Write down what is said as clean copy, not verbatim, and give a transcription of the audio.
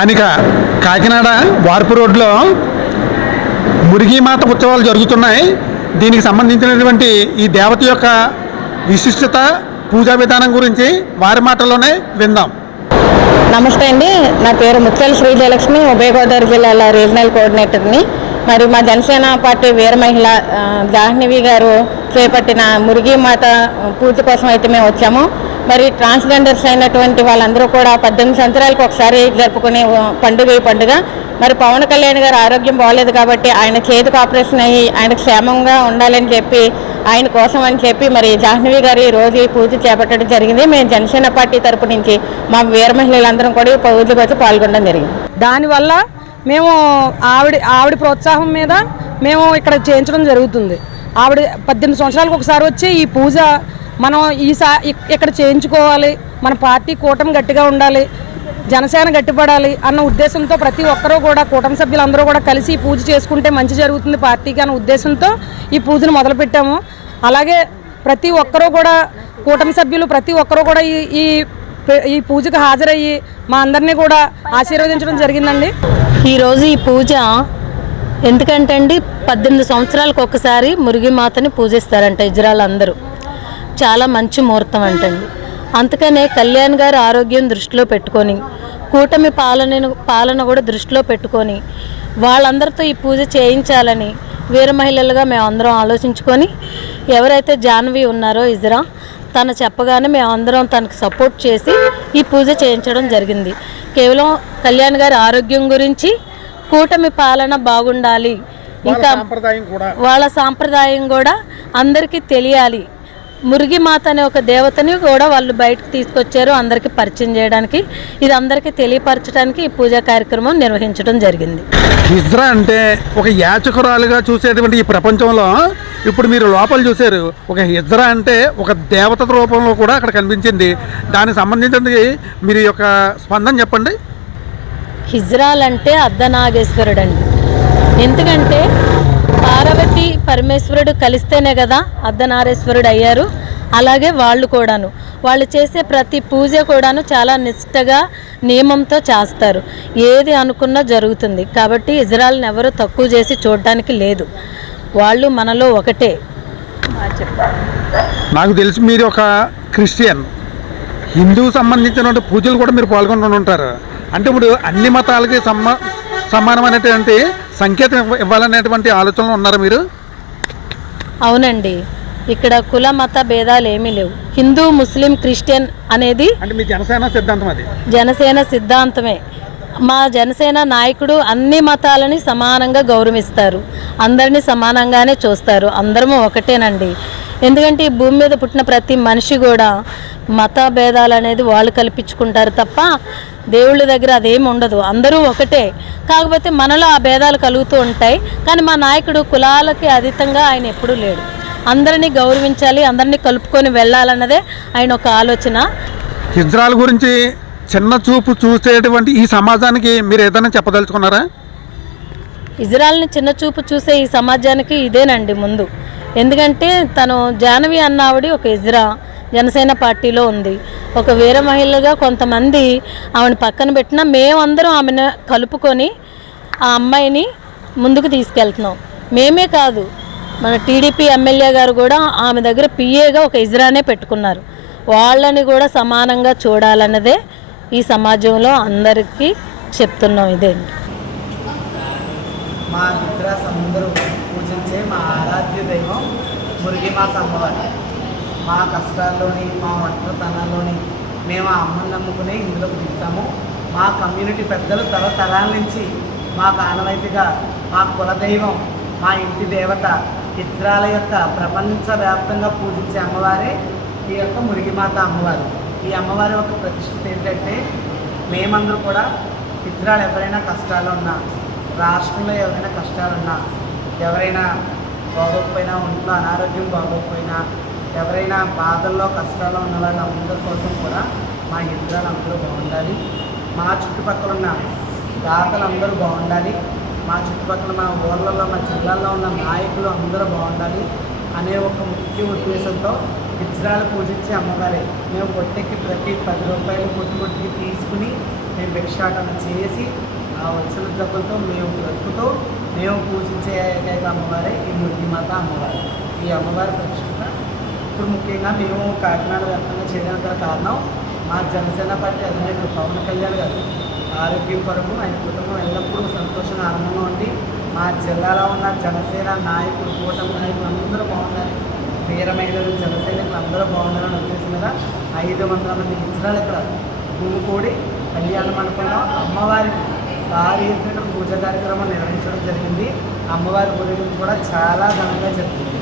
స్థానిక కాకినాడ వార్పు రోడ్లో మురిగీమాత ఉత్సవాలు జరుగుతున్నాయి. దీనికి సంబంధించినటువంటి ఈ దేవత యొక్క విశిష్టత, పూజా విధానం గురించి వారి మాటల్లోనే విందాం. నమస్తే అండి, నా పేరు ముత్యాల శ్రీజయలక్ష్మి, ఉభయ గోదావరి జిల్లాల రీజనల్ కోఆర్డినేటర్ని. మరి మా జనసేన పార్టీ వీర మహిళ జాహ్నవి గారు చేపట్టిన మురిగీమాత పూజ కోసం అయితే మేము వచ్చాము. మరి ట్రాన్స్జెండర్స్ అయినటువంటి వాళ్ళందరూ కూడా 18 సంవత్సరాలకు ఒకసారి జరుపుకునే పండుగ ఈ పండుగ. మరి పవన్ కళ్యాణ్ గారు ఆరోగ్యం బాగోలేదు కాబట్టి ఆయన చేతికి ఆపరేషన్ అయ్యి ఆయన క్షేమంగా ఉండాలని చెప్పి ఆయన కోసం అని చెప్పి మరి జాహ్నవి గారు ఈ రోజు ఈ పూజ చేపట్టడం జరిగింది. మేము జనసేన పార్టీ తరపు నుంచి మా వీర మహిళలందరం కూడా ఈ పూజకు వచ్చి పాల్గొనడం జరిగింది. దానివల్ల మేము ఆవిడ ప్రోత్సాహం మీద మేము ఇక్కడ చేయించడం జరుగుతుంది. ఆవిడ 18 సంవత్సరాలకు ఒకసారి వచ్చి ఈ పూజ మనం ఇక్కడ చేయించుకోవాలి, మన పార్టీ కూటమి గట్టిగా ఉండాలి, జనసేన గట్టిపడాలి అన్న ఉద్దేశంతో ప్రతి ఒక్కరూ కూడా కూటమి సభ్యులందరూ కూడా కలిసి ఈ పూజ చేసుకుంటే మంచి జరుగుతుంది పార్టీకి అన్న ఉద్దేశంతో ఈ పూజను మొదలుపెట్టాము. అలాగే ప్రతి ఒక్కరూ కూడా కూటమి సభ్యులు ప్రతి ఒక్కరూ కూడా ఈ పూజకు హాజరయ్యి మా అందరినీ కూడా ఆశీర్వదించడం జరిగిందండి. ఈరోజు ఈ పూజ ఎందుకంటే అండి 18 సంవత్సరాలకు ఒకసారి మురిగిమాతని పూజిస్తారంట ఇజ్రాయల్ అందరూ. చాలా మంచి ముహూర్తం అంటండి. అందుకనే కళ్యాణ్ గారు ఆరోగ్యం దృష్టిలో పెట్టుకొని కూటమి పాలన కూడా దృష్టిలో పెట్టుకొని వాళ్ళందరితో ఈ పూజ చేయించాలని వీర మహిళలుగా మేమందరం ఆలోచించుకొని ఎవరైతే జాహ్నవి ఉన్నారో ఇజ్రా తను చెప్పగానే మేమందరం తనకు సపోర్ట్ చేసి ఈ పూజ చేయించడం జరిగింది. కేవలం కళ్యాణ్ గారి ఆరోగ్యం గురించి, కూటమి పాలన బాగుండాలి, ఇంకా వాళ్ళ సాంప్రదాయం కూడా అందరికీ తెలియాలి. మురిగిమాత అనే ఒక దేవతని కూడా వాళ్ళు బయటకు తీసుకొచ్చారు అందరికీ పరిచయం చేయడానికి. ఇది అందరికీ తెలియపరచడానికి ఈ పూజా కార్యక్రమం నిర్వహించడం జరిగింది. ఇజ్రా అంటే ఒక యాచకురాలుగా చూసేటువంటి ఈ ప్రపంచంలో ఇప్పుడు మీరు లోపల చూశారు. ఒక ఇజ్రా అంటే ఒక దేవత రూపంలో కూడా అక్కడ కనిపించింది. దానికి సంబంధించి మీరు యొక్క స్పందన చెప్పండి. హిజ్రాల్ అంటే అర్ధనాగేశ్వరుడు అండి. ఎందుకంటే పార్వతి పరమేశ్వరుడు కలిస్తేనే కదా అర్ధనారీశ్వరుడు అయ్యారు. అలాగే వాళ్ళు కూడాను వాళ్ళు చేసే ప్రతి పూజ కూడాను చాలా నిష్ఠగా నియమంతో చేస్తారు. ఏది అనుకున్నా జరుగుతుంది. కాబట్టి ఇజ్రాయల్ని ఎవరు తక్కువ చేసి చూడడానికి లేదు. వాళ్ళు మనలో ఒకటే. నాకు తెలిసి మీరు ఒక క్రిస్టియన్, హిందువు సంబంధించిన పూజలు కూడా మీరు పాల్గొని ఉంటారు. అంటే ఇప్పుడు అన్ని మతాలకి సమానమైనటువంటి సంకేతం ఇవ్వాలనేటువంటి ఆలోచనలు ఉన్నారా మీరు? అవునండి, ఇక్కడ కుల మత భేదాలు ఏమీ లేవు. హిందూ, ముస్లిం, క్రిస్టియన్ అనేది అంటే మీ జనసేన సిద్ధాంతం, అది జనసేన సిద్ధాంతమే. మా జనసేన నాయకుడు అన్ని మతాలని సమానంగా గౌరవిస్తారు, అందరినీ సమానంగానే చూస్తారు. అందరము ఒకటేనండి. ఎందుకంటే ఈ భూమి మీద పుట్టిన ప్రతి మనిషి కూడా మత భేదాలు అనేది వాళ్ళు కల్పించుకుంటారు తప్ప దేవుళ్ళ దగ్గర అదేమి ఉండదు. అందరూ ఒకటే. కాకపోతే మనలో ఆ భేదాలు కలుగుతూ ఉంటాయి. కానీ మా నాయకుడు కులాలకి అతీతంగా ఆయన ఎప్పుడూ లేడు. అందరినీ గౌరవించాలి, అందరినీ కలుపుకొని వెళ్ళాలన్నదే ఆయన ఒక ఆలోచన. ఇజ్రాయల్ గురించి చిన్న చూపు చూసేటువంటి ఈ సమాజానికి మీరు ఏదైనా చెప్పదలుచుకున్నారా? ఇజ్రాయల్ని చిన్న చూపు చూసే ఈ సమాజానికి ఇదేనండి ముందు. ఎందుకంటే తను జాహ్నవి అన్న ఆవిడ ఒక ఇజ్రా జనసేన పార్టీలో ఉంది. ఒక వీర మహిళగా కొంతమంది ఆమెను పక్కన పెట్టినా మేమందరం ఆమెను కలుపుకొని ఆ అమ్మాయిని ముందుకు తీసుకెళ్తున్నాం. మేమే కాదు, మన టీడీపీ ఎమ్మెల్యే గారు కూడా ఆమె దగ్గర పిఏగా ఒక ఇజ్రానే పెట్టుకున్నారు. వాళ్ళని కూడా సమానంగా చూడాలన్నదే ఈ సమాజంలో అందరికీ చెప్తున్నాం. ఇదేంటి మా ఇజ్రాస్ అందరూ పూజించే మా ఆరాధ్య దైవం మురిగిమాత అమ్మవారు. మా కష్టాల్లోని, మా ఒంటరితనాల్లోని మేము ఆ అమ్మని నమ్ముకునే ఇందులో దిగుతాము. మా కమ్యూనిటీ పెద్దలు తరతరాల నుంచి మాకు ఆనవాయితీగా మా కులదైవం, మా ఇంటి దేవత ఇజ్రాల యొక్క ప్రపంచవ్యాప్తంగా పూజించే అమ్మవారే ఈ యొక్క మురిగిమాత అమ్మవారు. ఈ అమ్మవారి యొక్క ప్రతిష్ఠిత ఏంటంటే మేమందరూ కూడా ఇజ్రాలు ఎవరైనా కష్టాలు ఉన్నా, రాష్ట్రంలో ఎవరైనా కష్టాలున్నా, ఎవరైనా బాగోకపోయినా, ఒంట్లో అనారోగ్యం బాగోకపోయినా, ఎవరైనా బాధల్లో కష్టాల్లో ఉన్న వాళ్ళందరి కోసం కూడా మా ఇజ్రాలు అందరూ బాగుండాలి. మా చుట్టుపక్కల ఉన్న దాతలందరూ బాగుండాలి. మా చుట్టుపక్కల మా ఊర్లలో, మా జిల్లాల్లో ఉన్న నాయకులు అందరూ బాగుండాలి అనే ఒక ముఖ్య ఉద్దేశంతో విగ్రహాలు పూజించే అమ్మవారే. మేము పొట్టెక్కి ప్రతి 10 రూపాయలు పొట్టుకి తీసుకుని మేము భిక్షాటన చేసి ఆ వచ్చిన డబ్బులతో మేము బ్రతుకుతూ మేము పూజించే ఏకైక అమ్మవారే ఈ మురిగిమాత అమ్మవారు. ఈ అమ్మవారి ప్రతిష్ట ఇప్పుడు ముఖ్యంగా మేము కాకినాడ వ్యాప్తంగా చేయడానికి గల కారణం మా జనసేన పార్టీ అధినేత పవన్ కళ్యాణ్ గారు ఆరోగ్యం కొరకు ఆయన కుటుంబం ఎల్లప్పుడూ సంతోషంగా ఆనందంగా ఉండి మా జిల్లాలో ఉన్న జనసేన నాయకులు కూటమి నాయకులు అందరూ బాగుండాలి, వీర మహిళలు జన సైనికులు అందరూ బాగుండాలని ఉద్దేశం మీద 500 మంది విగ్రహాలు ఇక్కడ భూమికూడి కళ్యాణ మండపంలో అమ్మవారికి భారీ ఎత్తున పూజా కార్యక్రమం నిర్వహించడం జరిగింది. అమ్మవారి ఊరేగింపు కూడా చాలా ఘనంగా జరుగుతుంది.